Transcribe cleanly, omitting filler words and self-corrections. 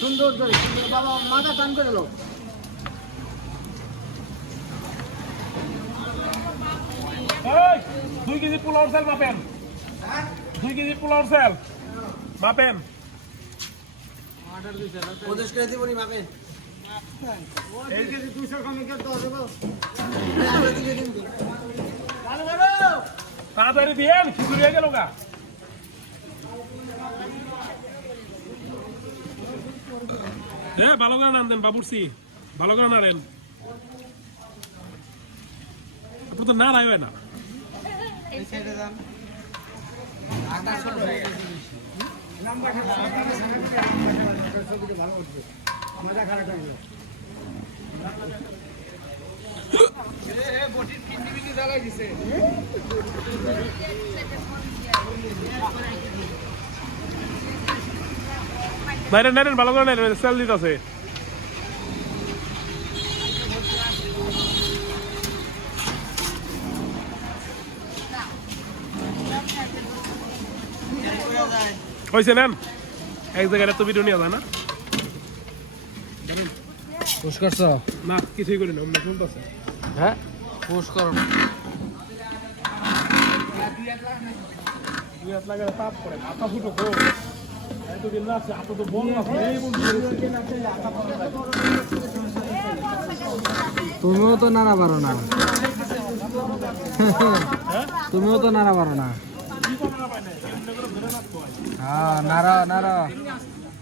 সুন্দর করে বাবা মাথা টান করে লো। 2 কেজি পোলাও চাল মাপেন। 2 কেজি পোলাও চাল মাপেন। পঞ্চাশ করে দিব নি মাপেন। 2 কেজি 200 কমে কে তো দেব। তাড়াতাড়ি দিয়েন, খিচুড়ি হয়ে গেল গা। ভালো গান আনতেন বাবুরসি, ভালো গান আনেন। আপনার তো না রায় না। নাইরেন নাইরেন ভালো করে নাইরেন, সেল দিতে আছে। হয়েছে নেন, এক জায়গায় তো ভিডিও নিয়ে যায় না। পুশ করছো? না কিছুই করি না, শুনতেছে। হ্যাঁ পুশ করো না। তাপ করে আতা ফুটো খো এতদিন না আছে, আতা তো বল না। তুমিও তো নাড়া পারো না। তুমিও তো নাড়া পারো না। হ্যাঁ নাড়া নাড়া।